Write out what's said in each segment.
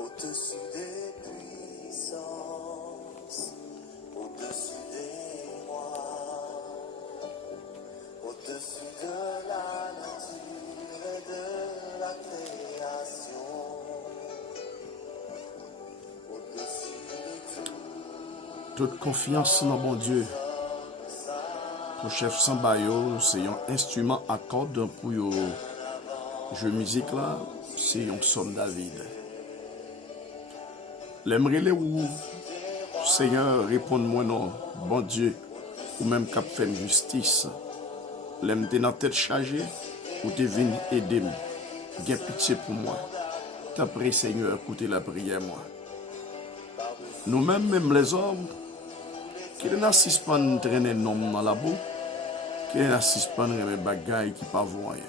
Au-dessus des puissances, au-dessus des rois, au-dessus de la nature et de la création, au-dessus de tout. Toute confiance dans bon Dieu. Pour chef Sambayo, c'est un instrument à cordes pour yo jeu musique là, c'est un son David. L'aimerait ou Seigneur répondre-moi non, bon Dieu, ou même cap fait justice. L'aime t'es dans tête chargée, ou t'es venu aider moi. Gain pitié pour moi. T'as pris Seigneur, écoutez la prière moi. Nous-mêmes, même les hommes, qui n'assistent pas à nous traîner nom dans la boue, qui n'assistent pas à nous bagailles qui pas vrai,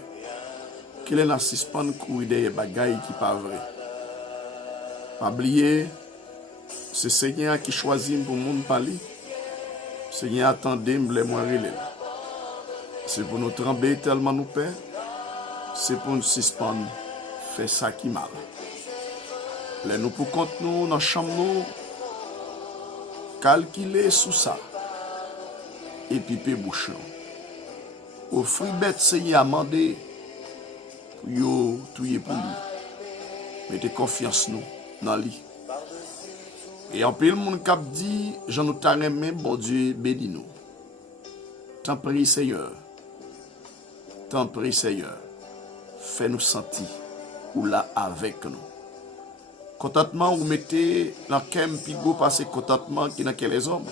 qui n'assistent pas à nous courir des bagailles qui pas vrai. Pas oublier, c'est Seigneur qui choisit pour le monde parler. Seigneur attendez, me moi relève. C'est pour nous trembler tellement nous peur. C'est pour nous suspendre, faire ça qui mal. Les nous pour compte nous dans la chambre nous, calculer sous ça. Et puis pe bouche nous. Au fruit bête Seigneur amendé pour yo touyer pour lui. Mettez confiance nous dans lui. Et en pile mon cap dit, j'en nous t'arrête même, bon Dieu, bénis nous. T'en prie Seigneur. T'en prie Seigneur. Fais-nous sentir ou là avec nous. Contentement ou mettez dans quel pigo passer contentement qui n'a que les hommes.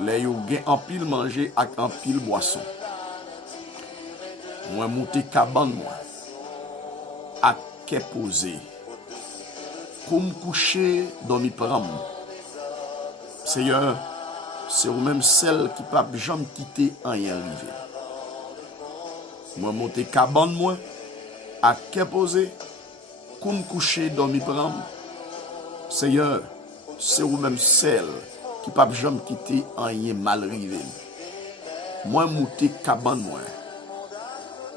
Les yo gen en pile manger avec en pile boisson. Moi monter cabane moi. À qu'est posé. Comme coucher dormi pram. Seigneur, c'est ou même celle qui pas jamais quitter en y arriver. Moi monter cabane moi à qu'est posé comme coucher dormi pram. Seigneur, c'est ou même celle qui pas jamais quitter en y mal arrivé. Moi monter cabane moi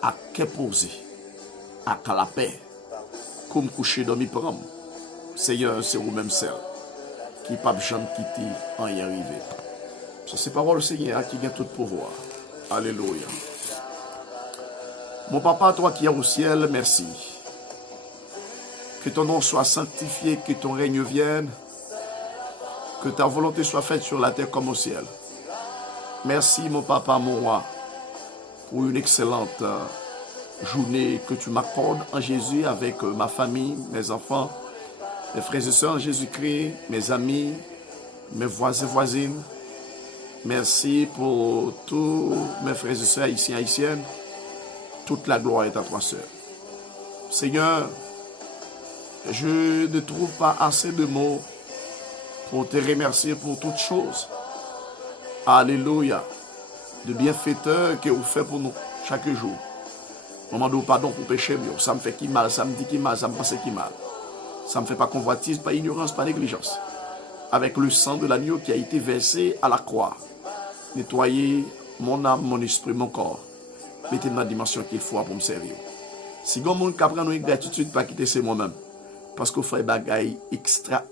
à qu'est posé à la paix comme coucher dormi pram. Seigneur, c'est vous-même celle qui pas jamais quitter en y arriver. Ça c'est parole Seigneur qui a tout pouvoir. Alléluia. Mon papa, toi qui es au ciel, merci. Que ton nom soit sanctifié, que ton règne vienne, que ta volonté soit faite sur la terre comme au ciel. Merci mon papa, mon roi, pour une excellente journée que tu m'accordes en Jésus avec ma famille, mes enfants, mes frères et sœurs en Jésus-Christ, mes amis, mes voisins et voisines. Merci pour tous mes frères et sœurs haïtiens et haïtiennes. Toute la gloire est à toi, sœur. Seigneur, je ne trouve pas assez de mots pour te remercier pour toutes choses. Alléluia. De bienfaiteurs que vous faites pour nous chaque jour. Maman, nous pardon pour péché, ça me fait qui mal, ça me dit qui mal, ça me passe qui mal. Ça ne me fait pas convoitise, pas ignorance, pas négligence. Avec le sang de l'agneau qui a été versé à la croix. Nettoyer mon âme, mon esprit, mon corps. Mettez dans la dimension qu'il faut pour me servir. Si vous avez une gratitude, pas quitter, c'est moi-même. Parce que vous faites des bagailles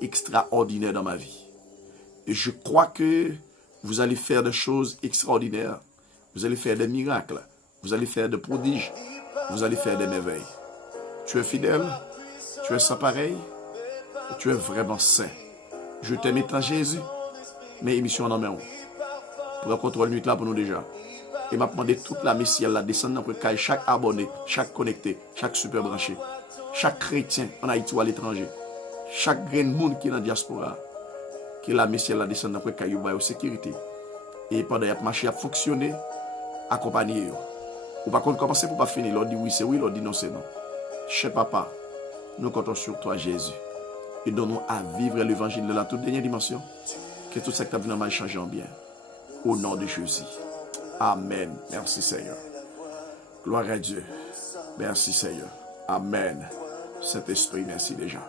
extraordinaires dans ma vie. Et je crois que vous allez faire des choses extraordinaires. Vous allez faire des miracles. Vous allez faire des prodiges. Vous allez faire des merveilles. Tu es fidèle. Tu es sans pareil. Tu es vraiment saint. Je t'aime étant Jésus. Mes émissions en main. Pour le contrôle nuit là pour nous déjà. Et m'a demandé toute la messie la descendre dans le cas chaque abonné, chaque connecté, chaque super branché, chaque chrétien en Haïti ou à l'étranger, chaque grain de monde qui est dans la diaspora, que la messie la descendre dans le cas de sécurité. Et pendant que marché a fonctionné, accompagner. Ou par contre, commencer pour pas finir, l'on dit oui, c'est oui, l'on dit non, c'est non. Cher papa, nous comptons sur toi, Jésus. Et donnons à vivre l'évangile de la toute dernière dimension. Que tout ça que tu as vu dans ma change en bien. Au nom de Jésus. Amen. Merci Seigneur. Gloire à Dieu. Merci Seigneur. Amen. Saint-Esprit, merci déjà.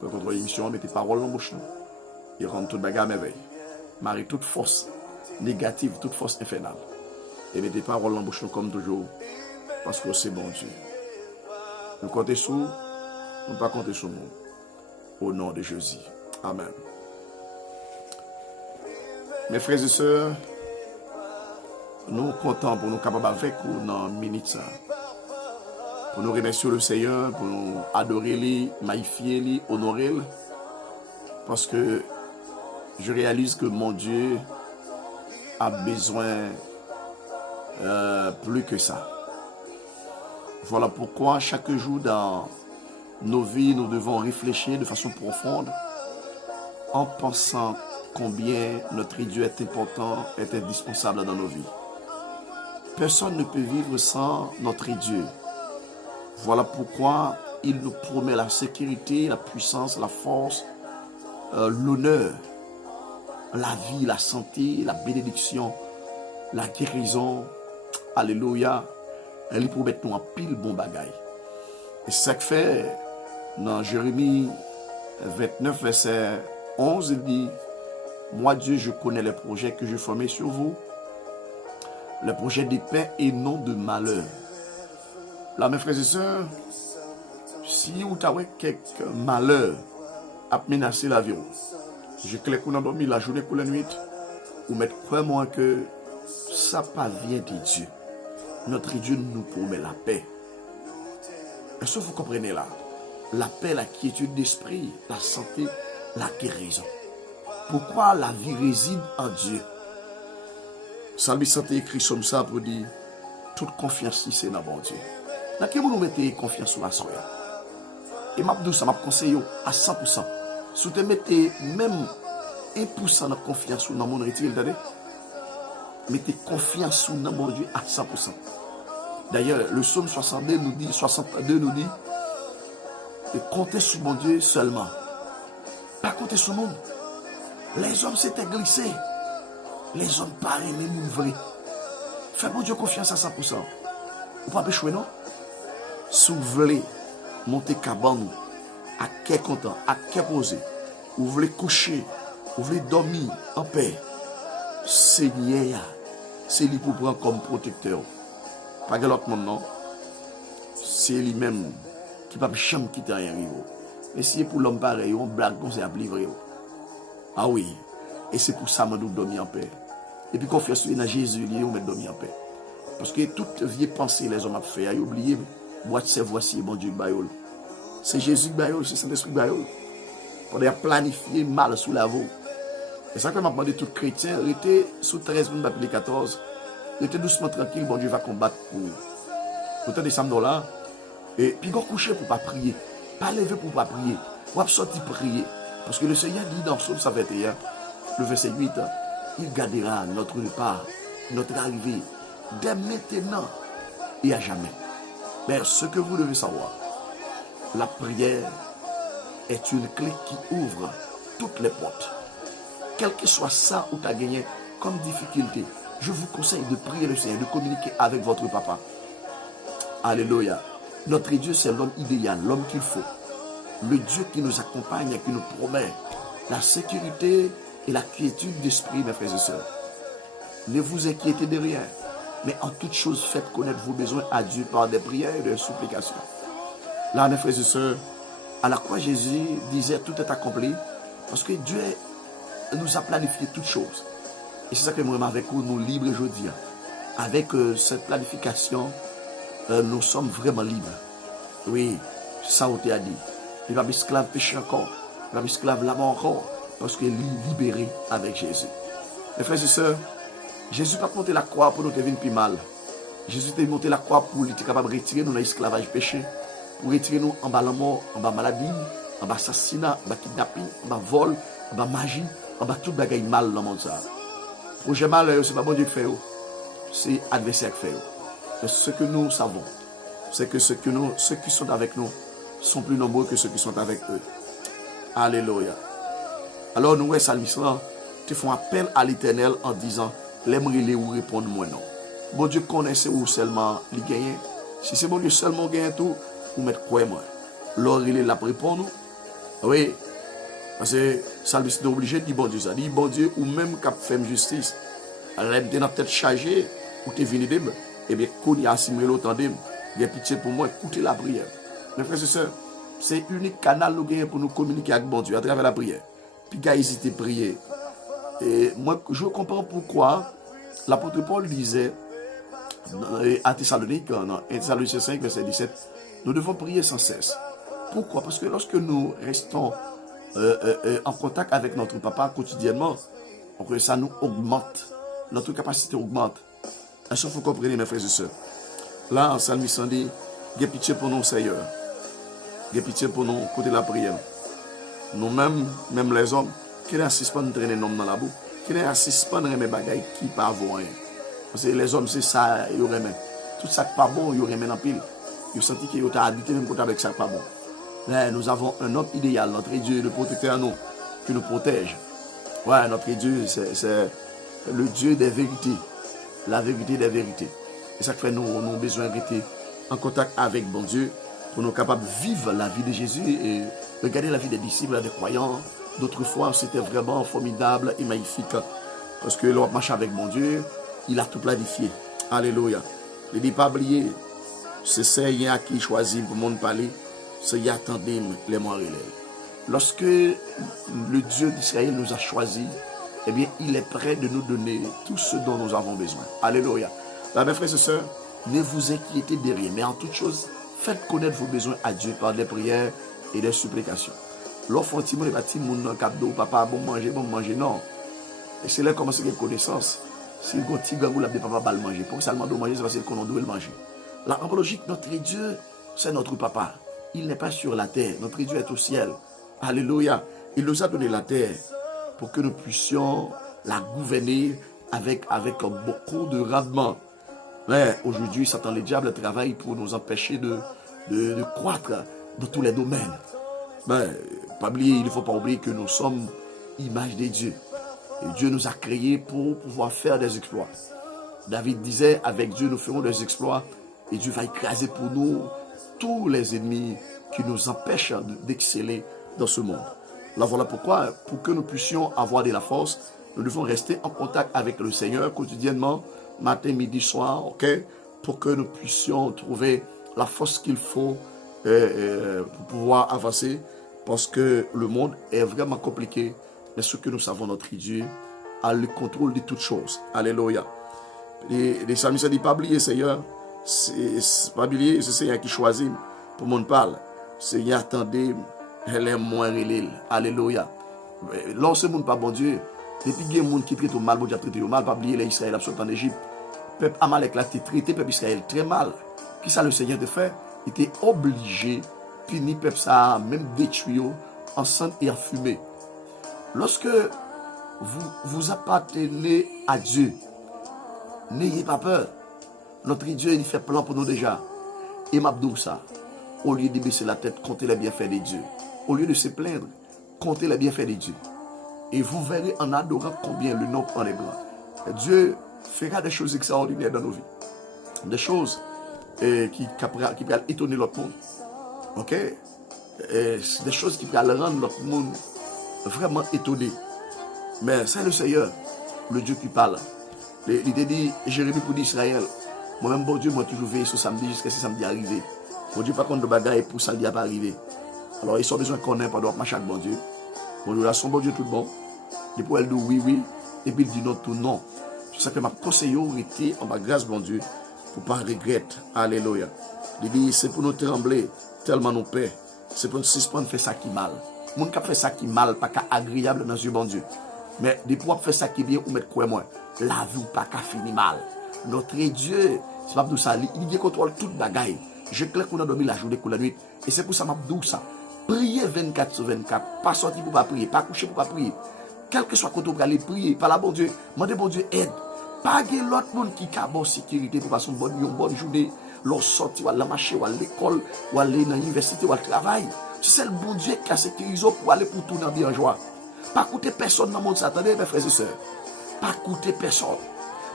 Pour contre l'émission, mettez paroles en bouche. Et rendre toute bagarre à merveille. Marie toute force négative, toute force infernale. Et mettez paroles en bouche comme toujours. Parce que c'est bon Dieu. Nous comptons sur nous, ne pas compter sur nous. au nom de Jésus. Amen. Mes frères et sœurs, nous sommes contents pour nous capables avec vous dans une minute ça. Pour nous remercier le Seigneur, pour nous adorer lui, magnifier lui, honorer lui. Parce que je réalise que mon Dieu a besoin plus que ça. Voilà pourquoi chaque jour dans nos vies, nous devons réfléchir de façon profonde en pensant combien notre Dieu est important, est indispensable dans nos vies. Personne ne peut vivre sans notre Dieu. Voilà pourquoi il nous promet la sécurité, la puissance, la force, l'honneur, la vie, la santé, la bénédiction, la guérison. Alléluia. Il promet nous en pile bon bagaille. Et c'est ça que fait dans Jérémie 29, verset 11, il dit: moi Dieu, je connais les projets que je formais sur vous, les projets de paix et non de malheur. Là, mes frères et sœurs, si vous avez quelques malheurs à menacer la vie, je claque qu'on a dormi la journée ou la nuit, ou mettre croyez-moi que ça pas vient de Dieu. Notre Dieu nous promet la paix. Est-ce que vous comprenez là? La paix, la quiétude d'esprit, la santé, la guérison. Pourquoi la vie réside en Dieu? Psalmiste santé écrit comme ça pour dire toute confiance ici c'est dans bon Dieu. Dans quel moment nous mettez confiance sur la soeur? Et m'a dit ça m'a conseillé à 100%. Si vous mettez même 1% de confiance dans mon retire, mettez confiance dans mon Dieu à 100%. D'ailleurs, le psaume 62 nous dit, de compter sur mon Dieu seulement. Pas compter sur le monde. Les hommes s'étaient glissés. Les hommes paraient même vrais. Faites mon Dieu confiance à 100%. Vous ne pouvez pas échouer, non? Si vous voulez monter cabane, à quel content, à quel posé, vous voulez coucher, vous voulez dormir en paix, Seigneur, c'est lui pour prendre comme protecteur. Pas de l'autre monde, non? C'est lui-même qui ne peut pas jamais quitter rien. Mais si c'est pour l'homme pareil, on blague comme ça à livrer. Ah oui. Et c'est pour ça que nous dormons en paix. Et puis confiance dans Jésus, nous met dormir en paix. Parce que toute vieille pensée les hommes ont fait, ils ont oublié. Voici, mon Dieu, c'est Jésus Bayol, c'est Saint-Esprit Bayol. Pour planifier mal sous la voie. Et ça que m'a demandé tout chrétien, il était sous 13 minutes d'appelé 14. Il était doucement tranquille, bon Dieu va combattre pour tant de samedi là. Et puis il coucher pour ne pas prier. Pas lever pour ne pas prier. Ou sortir prier. Parce que le Seigneur dit dans Psaume 121, le verset 8, il gardera notre repas, notre arrivée, dès maintenant et à jamais. Mais ce que vous devez savoir, la prière est une clé qui ouvre toutes les portes. Quel que soit ça où tu as gagné comme difficulté, je vous conseille de prier le Seigneur, de communiquer avec votre papa. Alléluia. Notre Dieu, c'est l'homme idéal, l'homme qu'il faut. Le Dieu qui nous accompagne et qui nous promet la sécurité et la quiétude d'esprit, mes frères et sœurs. Ne vous inquiétez de rien, mais en toute chose, faites connaître vos besoins à Dieu par des prières et des supplications. Là, mes frères et sœurs, à la croix, Jésus disait tout est accompli parce que Dieu nous a planifié toutes choses. Et c'est ça que moi, avec vous, nous libres aujourd'hui. Avec cette planification, nous sommes vraiment libres. Oui, c'est ça qu'on a dit. Il va esclave péché encore. Il va esclave la mort encore. Parce qu'il est libéré avec Jésus. Mes frères et sœurs, Jésus n'a pas monté la croix pour nous devenir plus mal. Jésus a monté la croix pour être capable de retirer nous dans l'esclavage péché. Pour retirer nous en bas la mort, en bas maladie, en bas assassinat, en bas kidnapping, en bas vol, en bas magie, en bas tout bagaille mal dans le monde. Projet mal, ce n'est pas bon Dieu qui fait. C'est l'adversaire qui fait. Mais ce que nous savons, c'est que ceux qui sont avec nous sont plus nombreux que ceux qui sont avec eux. Alléluia. Alors nous, les salmistes, te font appel à l'Éternel en disant, l'aimerait ou répondre moi non. Bon Dieu connaissait où seulement les gagne. Si c'est bon Dieu seulement gagne tout, vous mettez quoi moi. L'or il est là pour répondre. Oui. Parce que salmistes est obligé de dire bon Dieu ça. Dit bon Dieu ou même cap fait justice. Alors elle a peut-être chargé ou t'es venu d'eux. Eh bien, quand il y a assimilé l'autre d'eux, il y a pitié pour moi, écoutez la prière. Mes frères et sœurs, C'est l'unique canal nous gagnons pour nous communiquer avec bon Dieu à travers la prière. Puis gars hésité à prier. Et moi, je comprends pourquoi l'apôtre Paul disait à Thessalonique, dans 1 Thessaloniciens 5, verset 17, nous devons prier sans cesse. Pourquoi? Parce que lorsque nous restons en contact avec notre papa quotidiennement, ça nous augmente. Notre capacité augmente. Est-ce qu'il faut comprendre, mes frères et sœurs? Là, en psalmiste, on dit, « J'ai pitié pour nous, Seigneur. J'ai pitié pour nous, côté la prière. » Nous-mêmes, même les hommes, qui n'assistent pas à nous traîner nos dans la boue, qui n'assistent pas à nous bagailles qui ne pas rien. Parce que les hommes, c'est ça, ils remettent. Tout ça qui n'est pas bon, ils remettent en pile. Ils sentent qu'ils ont habité même côté avec ça qui n'est pas bon. Mais nous avons un autre idéal, notre Dieu, le protecteur à nous, qui nous protège. Ouais, notre Dieu, c'est le Dieu des vérités. La vérité des vérités. Et ça fait nous avons besoin d'être en contact avec bon Dieu pour nous capables de vivre la vie de Jésus et regarder la vie des disciples, des croyants. D'autrefois, c'était vraiment formidable et magnifique. Parce que l'on marche avec bon Dieu, il a tout planifié. Alléluia. Il ne dit pas oublier, c'est Seigneur qui choisit pour monde parler, c'est y attendre les mois relèves. Lorsque le Dieu d'Israël nous a choisis, eh bien, il est prêt de nous donner tout ce dont nous avons besoin. Alléluia. Là, mes frères et sœurs, ne vous inquiétez de rien, mais en toute chose, faites connaître vos besoins à Dieu par des prières et des supplications. L'offre Timon n'est pas Timon dans le cap d'eau, papa, bon manger, non. Et c'est là comment c'est une connaissance. Si le petit gangou l'a dit, papa, va le manger. Pour que ça le demande de manger, c'est parce qu'on doit le manger. Là, en logique, notre Dieu, c'est notre papa. Il n'est pas sur la terre. Notre Dieu est au ciel. Alléluia. Il nous a donné la terre pour que nous puissions la gouverner avec beaucoup de rendement. Mais aujourd'hui, Satan, le diable, travaille pour nous empêcher de croître dans tous les domaines. Mais, il ne faut pas oublier que nous sommes image de Dieu. Et Dieu nous a créés pour pouvoir faire des exploits. David disait, avec Dieu, nous ferons des exploits. Et Dieu va écraser pour nous tous les ennemis qui nous empêchent d'exceller dans ce monde. Là, voilà pourquoi, pour que nous puissions avoir de la force, nous devons rester en contact avec le Seigneur quotidiennement, matin, midi, soir, ok, pour que nous puissions trouver la force qu'il faut pour pouvoir avancer, parce que le monde est vraiment compliqué, mais ce que nous savons, notre Dieu a le contrôle de toutes choses. Alléluia. Les psalmistes ne disent pas oublier, Seigneur, c'est pas oublier, c'est Seigneur qui choisit pour mon parle. Seigneur, attendez, elle est moins relève. Alléluia. Lorsque monde pas bon Dieu, depuis qu'il y a des gens qui traitent mal, bon Dieu a traité mal, pas oublier les Israéliens absolument en Égypte. Peuple Amalek l'a traité, peuple Israël très mal. Qui ça le Seigneur de fait? Il était obligé, punir peuple ça, même détruit en sang et en fumée. Lorsque vous appartenez à Dieu, n'ayez pas peur. Notre Dieu, il fait plan pour nous déjà. Et m'abdou ça, au lieu de baisser la tête, comptez les bienfaits de Dieu. Au lieu de se plaindre, comptez les bienfaits de Dieu. Et vous verrez en adorant combien le nom en est grand. Dieu fera des choses extraordinaires dans nos vies. Des choses qui peuvent étonner l'autre monde. Ok? Des choses qui peuvent rendre l'autre monde vraiment étonné. Mais c'est le Seigneur, le Dieu qui parle. Il te dit, Jérémie pour d'Israël, moi-même, bon Dieu, moi toujours veillé ce samedi jusqu'à ce samedi arrivé. Bon Dieu, par contre, de bagaille pour ça, il n'y a pas arrivé. Alors, ils ont besoin qu'on ait pendant marcher avec bon Dieu. Bon Dieu, là, son bon Dieu tout bon. Et pour elle dit oui, oui. Et puis il dit non, tout non. C'est ça que ma conseil été en ma grâce, bon Dieu, pour ne pas regretter. Alléluia. Il dit, c'est pour nous trembler, tellement nous paix. C'est pour nous suspendre faire ça qui mal. Les gens qui fait ça qui mal, pas agréable dans yeux bon Dieu. Mais des fois, faire ça qui bien, ou mettre quoi moi. La vie ou pas qu'à finir mal. Notre Dieu, c'est pas pour ça, il contrôle toute bagaille. Je claire qu'on a dormi la journée pour la nuit. Et c'est pour ça que je dis ça. Priez 24 sur 24. Pas sortir pour pas prier. Pas coucher pour pas prier. Quel que soit quand on va aller prier. Par la bon Dieu. Demandez bon Dieu aide. Pas que l'autre monde qui a bonne sécurité pour passer une bonne journée. L'on sortir, ou aller marcher, ou à l'école, ou aller dans l'université, ou à travail. C'est le bon Dieu qui a sécurisé pour aller pour tourner bien en joie. Pas coûter personne dans le monde. Attendez, mes frères et sœurs. Pas coûter personne.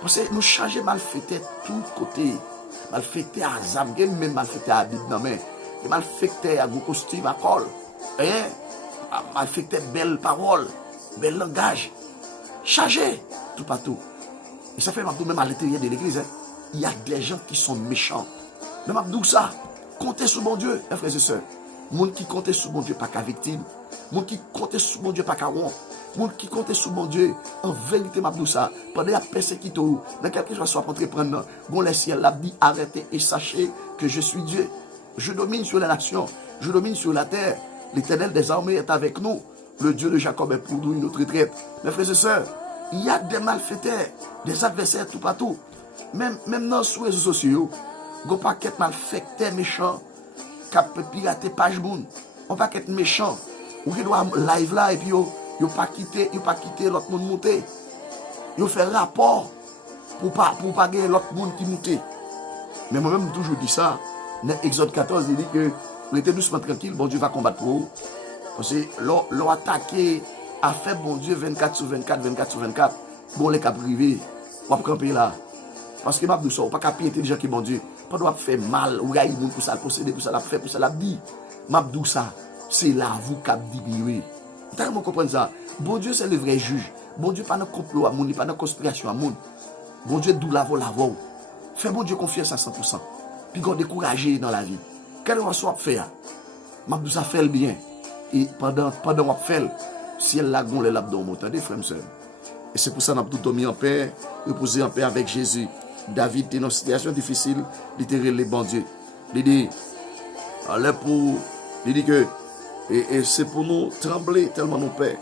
Parce que nous changeons malfaités tout côté. Malfaités à Zam, même malfaités à Bib dans main. Malfaités à gros costume, à col. Malfaités belles paroles, bel langage. Changez tout partout. Et ça fait même à l'intérieur de l'église. Il y a des gens qui sont méchants. Mais Mabdou ça, comptez sur mon Dieu, mes frères et sœurs. Monde qui comptait sur mon Dieu pas qu'à victime. Monde qui comptait sur mon Dieu pas qu'à honte. Monde qui comptait sur mon Dieu, en vérité, m'a dit ça. Pendant la persécuté, dans quelque chose soit entreprendre, bon, le ciel l'a dit, arrêtez et sachez que je suis Dieu. Je domine sur les nations, je domine sur la terre. L'Éternel des armées est avec nous. Le Dieu de Jacob est pour nous une autre retraite. Mes frères et sœurs, il y a des malfaiteurs, des adversaires tout partout. Même dans les réseaux sociaux, il y a un paquet de malfaiteurs méchants qui peuvent pirater page moun. On paquet de méchants. Ou qui doit live là et puis yo pas quitter l'autre monde monter. Yo fait rapport pour pas gagner l'autre monde qui monter. Mais moi-même toujours dit ça. Dans Exode 14, il dit que restez doucement tranquille, bon Dieu va combattre pour vous. Parce que l'on attaqué a fait bon Dieu 24 sur 24, 24 sur 24. Bon les cas privés, on va camper là. Parce que m'a dit ça, on pas caper intelligent qui bon Dieu. Pas doit faire mal, ou gagne pour ça posséder, pour ça la faire, pour ça la dit. M'a dit ça, c'est là vous qui dit oui. Vous avez compris ça? Bon Dieu c'est le vrai juge. Bon Dieu pas dans complot à monde, pas dans conspiration à monde. Bon Dieu d'où la voix. Fais bon Dieu confiance à 100%. Puis qu'on découragé dans la vie. Quel qu'on soit faire, m'a dit ça fait le bien. Et pendant qu'on fait, si elle l'a gonflé l'abdomen, vous entendez, frère et et c'est pour ça qu'on a tout mis en paix, reposer en paix avec Jésus. David était dans une situation difficile, il était les bon Dieu. Il dit, que et c'est pour nous trembler tellement nous paix.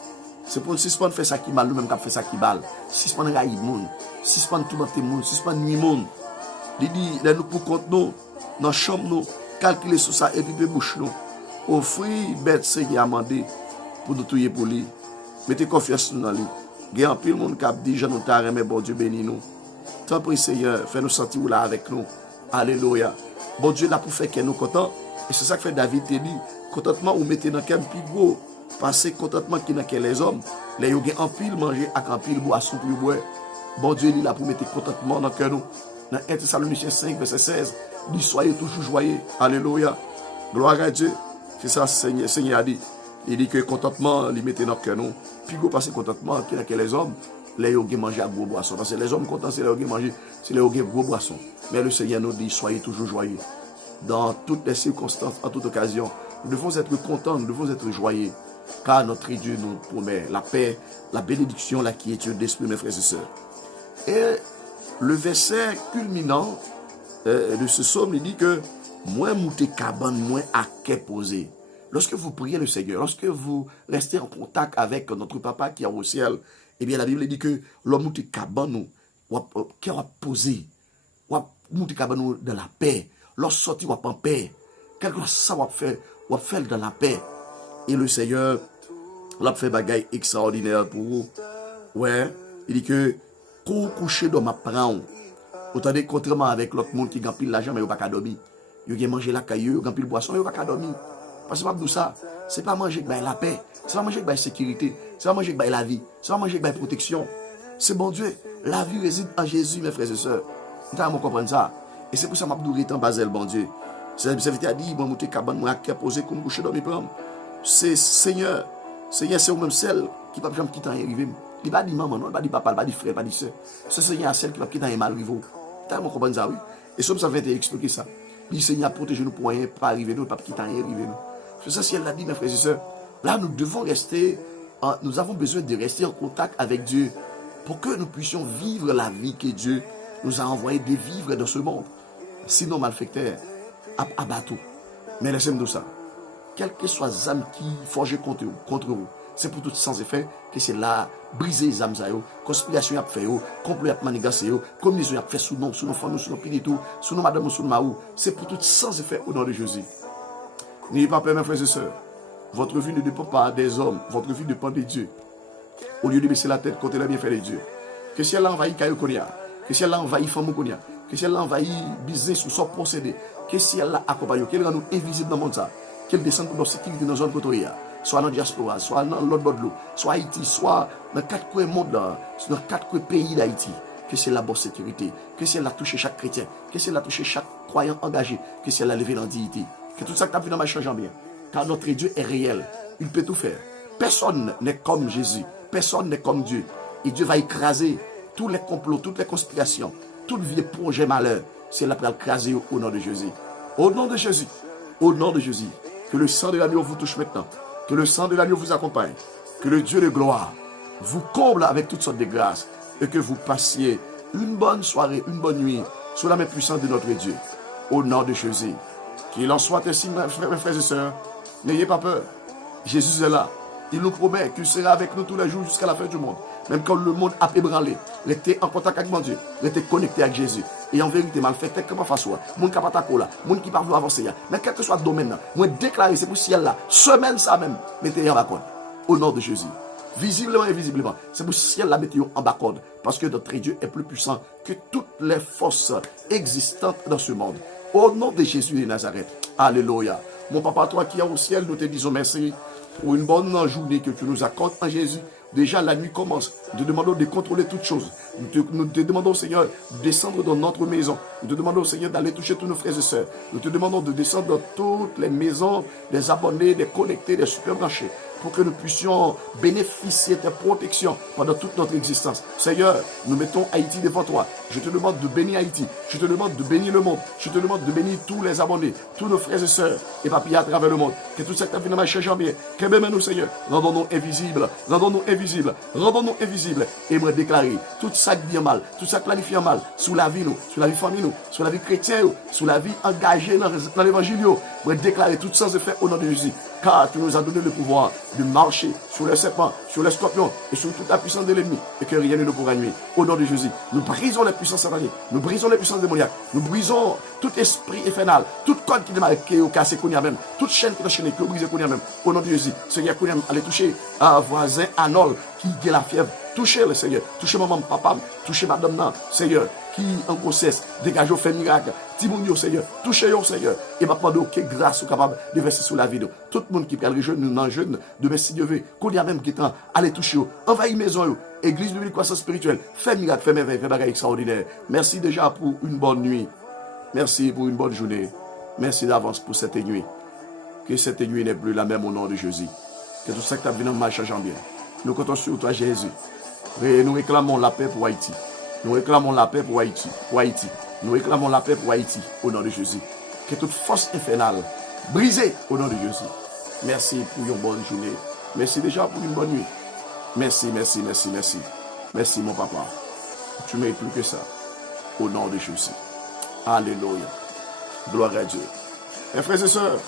C'est pour nous, si ce pas faire ça qui mal, nous-mêmes qui fait ça qui mal. Si ce pas nous railler monde, si ce pas nous tourmenter monde, si ce pas nuit monde. Il dit, là nous pour compte nous, dans la chambre nous, calculer sur ça et puis bouche nous. Offrir bête c'est qui a demandé pour nous tuer pour lui. Mettez confiance dans lui. Il y a un pile monde qui a dit, je nous t'arrête, mais bon Dieu bénis nous. Tant pis Seigneur, fais-nous sentir là avec nous. Alléluia. Bon Dieu là pour faire que nous contents. Et c'est ça que fait David te dit. Contentement ou mettez dans quel plus gros. Parce que contentement qui dans les hommes. Les gens ont un pile manger avec un pile boisson pour boire. Bon Dieu il est là pour mettre contentement dans le cœur nous. Dans 1 Thessaloniciens 5, verset 16. Dit soyez toujours joyeux. Alléluia. Gloire à Dieu. C'est ça Seigneur a dit. Il dit que contentement, il mettait dans le cœur nous. Puis go passer contentement qui dans les hommes. Les gens qui mangent à gros boissons. Parce que les hommes contents, c'est les gens qui mangent, c'est les gens qui gros boissons. Mais le Seigneur nous dit, soyez toujours joyeux. Dans toutes les circonstances, en toute occasion, nous devons être contents, nous devons être joyeux. Car notre Dieu nous promet la paix, la bénédiction, la quiétude d'esprit, mes frères et sœurs. Et le verset culminant de ce psaume, il dit que moins mouté cabane, moins à quai posé. Lorsque vous priez le Seigneur, lorsque vous restez en contact avec notre Papa qui est au ciel, eh bien, la Bible dit que l'homme mouti cabane qui va poser, mouti cabane dans la paix. Lorsque sorti en paix, quelque chose ça va faire dans la paix. Et le Seigneur l'a fait bagaille extraordinaire pour vous. Ouais, il dit que pour coucher dans ma prendre, autant de contrairement avec l'autre monde qui gagne pile l'argent mais il pas qu'à dormir. Il a mangé la caillou, il gagne pile boisson, il pas qu'à dormir. Parce que pas ça, c'est pas manger avec la paix, c'est pas manger avec la sécurité, c'est pas manger avec la vie, c'est pas manger avec la protection. C'est bon Dieu, la vie réside en Jésus, mes frères et sœurs. Vous allez comprendre ça. Et c'est pour ça que je suis en Basel, bon Dieu. C'est ce que dit, moi, je suis cabane, moi, je suis posé comme coucher dans mes plans. C'est Seigneur, c'est vous-même celle qui ne va jamais quitter rien arriver. Il ne va pas dire maman, il ne va pas dire papa, il ne va pas dire frère, il ne va pas dire soeur. C'est Seigneur celle qui va quitter rien mal arriver. Vous allez comprendre ça, oui. Et ça, ça va expliquer ça. Le Seigneur protège nous pour rien, pas arriver nous, pas quitter rien arriver nous. C'est ça, si elle l'a dit, mes frères et sœurs. Là, nous devons rester, nous avons besoin de rester en contact avec Dieu pour que nous puissions vivre la vie que Dieu nous a envoyé de vivre dans ce monde. Sinon, malfecteurs, abattu. Mais laissez-nous ça. Quel que soit les âmes qui forgent contre vous, c'est pour tout sans effet que c'est là, briser les âmes, conspiration à faire, complot à manigancer, communion à faire sous nos familles, sous nos pinitos, sous nos madame, sous nos maou. C'est pour tout sans effet au nom de Jésus. N'ayez pas peur, mes frères et sœurs. Votre vie ne dépend pas des hommes, votre vie dépend de Dieu. Au lieu de baisser la tête contre les bienfaits de Dieu. Que si elle a envahi Kayo Konya, que si elle a envahi Famou Konya, que si elle a envahi business ou son procédé, que si elle a accompagné, qu'elle rend nous invisible dans le monde, qu'elle descende pour notre sécurité dans la zone côté, soit dans la diaspora, soit dans l'autre bord de l'eau, soit Haïti, soit dans 4 coins du monde, dans 4 coins pays d'Haïti. Que c'est la bonne sécurité, que si elle a touché chaque chrétien, que si elle a touché chaque croyant engagé, que si elle a levé dans la dignité. Que tout ça que tu as vu dans ma change en bien. Car notre Dieu est réel. Il peut tout faire. Personne n'est comme Jésus. Personne n'est comme Dieu. Et Dieu va écraser tous les complots, toutes les conspirations, tout vieux projet malheur. C'est là pour écraser au nom de Jésus. Au nom de Jésus. Au nom de Jésus. Que le sang de l'agneau vous touche maintenant. Que le sang de l'agneau vous accompagne. Que le Dieu de gloire vous comble avec toutes sortes de grâces. Et que vous passiez une bonne soirée, une bonne nuit sous la main puissante de notre Dieu. Au nom de Jésus. Qu'il en soit ainsi, mes frères et sœurs. N'ayez pas peur. Jésus est là. Il nous promet qu'il sera avec nous tous les jours jusqu'à la fin du monde. Même quand le monde a ébranlé, restez en contact avec mon Dieu, restez connecté avec Jésus. Et en vérité, mal fait, comment faire soi, mon qui n'a pas là, mon qui parle avancer, mais quel que soit le domaine, moi déclarer, c'est pour ciel là, semaine ça même, mettez en bas corde, au nom de Jésus. Visiblement et invisiblement, c'est pour ciel là, mettez en bas corde, parce que notre Dieu est plus puissant que toutes les forces existantes dans ce monde. Au nom de Jésus de Nazareth. Alléluia. Mon papa, toi qui es au ciel, nous te disons merci pour une bonne journée que tu nous accordes en Jésus. Déjà, la nuit commence. Nous te demandons de contrôler toutes choses. Nous te demandons, Seigneur, de descendre dans notre maison. Nous te demandons, Seigneur, d'aller toucher tous nos frères et sœurs. Nous te demandons de descendre dans toutes les maisons des abonnés, des connectés, des super branchés, pour que nous puissions bénéficier de ta protection pendant toute notre existence. Seigneur, nous mettons Haïti devant toi. Je te demande de bénir Haïti. Je te demande de bénir le monde. Je te demande de bénir tous les abonnés, tous nos frères et sœurs, et papiers à travers le monde. Que tout ça que tu as fait change en bien. Que même nous, Seigneur, rendons-nous invisibles. Rendons-nous invisibles. Rendons-nous invisibles. Et me déclarer tout ça qui dit mal, tout ça qui planifie mal, sous la vie, nous, sous la vie famille, nous, sous la vie chrétienne, sous la vie engagée dans l'évangile. Me déclarer tout ça se fait au nom de Jésus. Car tu nous as donné le pouvoir de marcher sur les serpents, sur les scorpions et sur toute la puissance de l'ennemi et que rien ne nous pourra nuire. Au nom de Jésus, nous brisons les puissances sataniques, nous brisons les puissances démoniaques, nous brisons tout esprit infernal, toute code qui est marqué au cassé qu'on y a même, toute chaîne qui est enchaînée, qui est brisée qu'on y a même. Au nom de Jésus, Seigneur, qu'on y a allez toucher un voisin Anol qui a la fièvre. Touchez le Seigneur, touchez maman, papa, touchez madame, non, Seigneur, qui en grossesse, dégagez au fait miracle, Timounio, Seigneur, touchez-le, Seigneur, et maintenant, quelle grâce capable de verser sur la vie. Tout le monde qui peut aller jeune, nous, dans jeune, de merci Dieu, qu'on y a même qui est allez toucher, envahir maison, église de croissance spirituelle, fait miracle, fait merveille, fait bagaille extraordinaire. Merci déjà pour une bonne nuit, merci pour une bonne journée, merci d'avance pour cette nuit. Que cette nuit n'est plus la même au nom de Jésus. Que tout ça que tu as vu dans ma change en bien. Nous comptons sur toi, Jésus. Et nous réclamons la paix pour Haïti. Nous réclamons la paix pour Haïti. Nous réclamons la paix pour Haïti au nom de Jésus. Que toute force infernale brisée au nom de Jésus. Merci pour une bonne journée. Merci déjà pour une bonne nuit. Merci, merci, merci, merci. Merci mon papa. Tu mérites plus que ça. Au nom de Jésus. Alléluia. Gloire à Dieu. Mes frères et sœurs,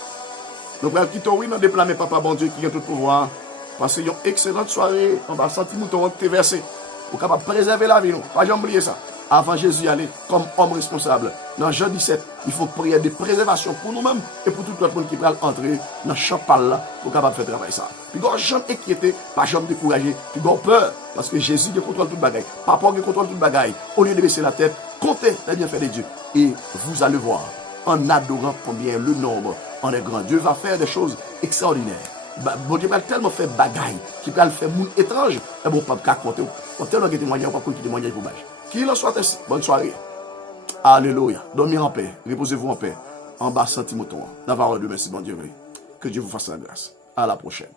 nous prenons quitter oui, nous déplacer papa bon Dieu qui a tout pouvoir. Parce qu'il y a une excellente soirée, on va sentir mouton te verser. Pour capable préserver la vie, nous. Pas jamais oublier ça. Avant Jésus aller comme homme responsable. Dans Jean 17, il faut prier de préservation pour nous-mêmes et pour tout le monde qui peut entrer dans le champ là pour capable faire travail ça. Puis quand jamais inquiété, pas jamais découragé, puis quand peur, parce que Jésus qui contrôle toute bagaille. Papa qui contrôle toute bagaille. Au lieu de baisser la tête, comptez les bienfaits de Dieu. Et vous allez voir, en adorant combien le nombre en est grand. Dieu va faire des choses extraordinaires. Bon Dieu va tellement faire bagaille, qui va le faire monde étrange, et bon, pas de compter. On tellement de témoignages, on va compter témoignages pour bâche. Qu'il en soit ainsi. Bonne soirée. Alléluia. Dormez en paix. Reposez-vous en paix. En bas, sentez-moi. D'avoir de merci, bon Dieu. Que Dieu vous fasse la grâce. À la prochaine.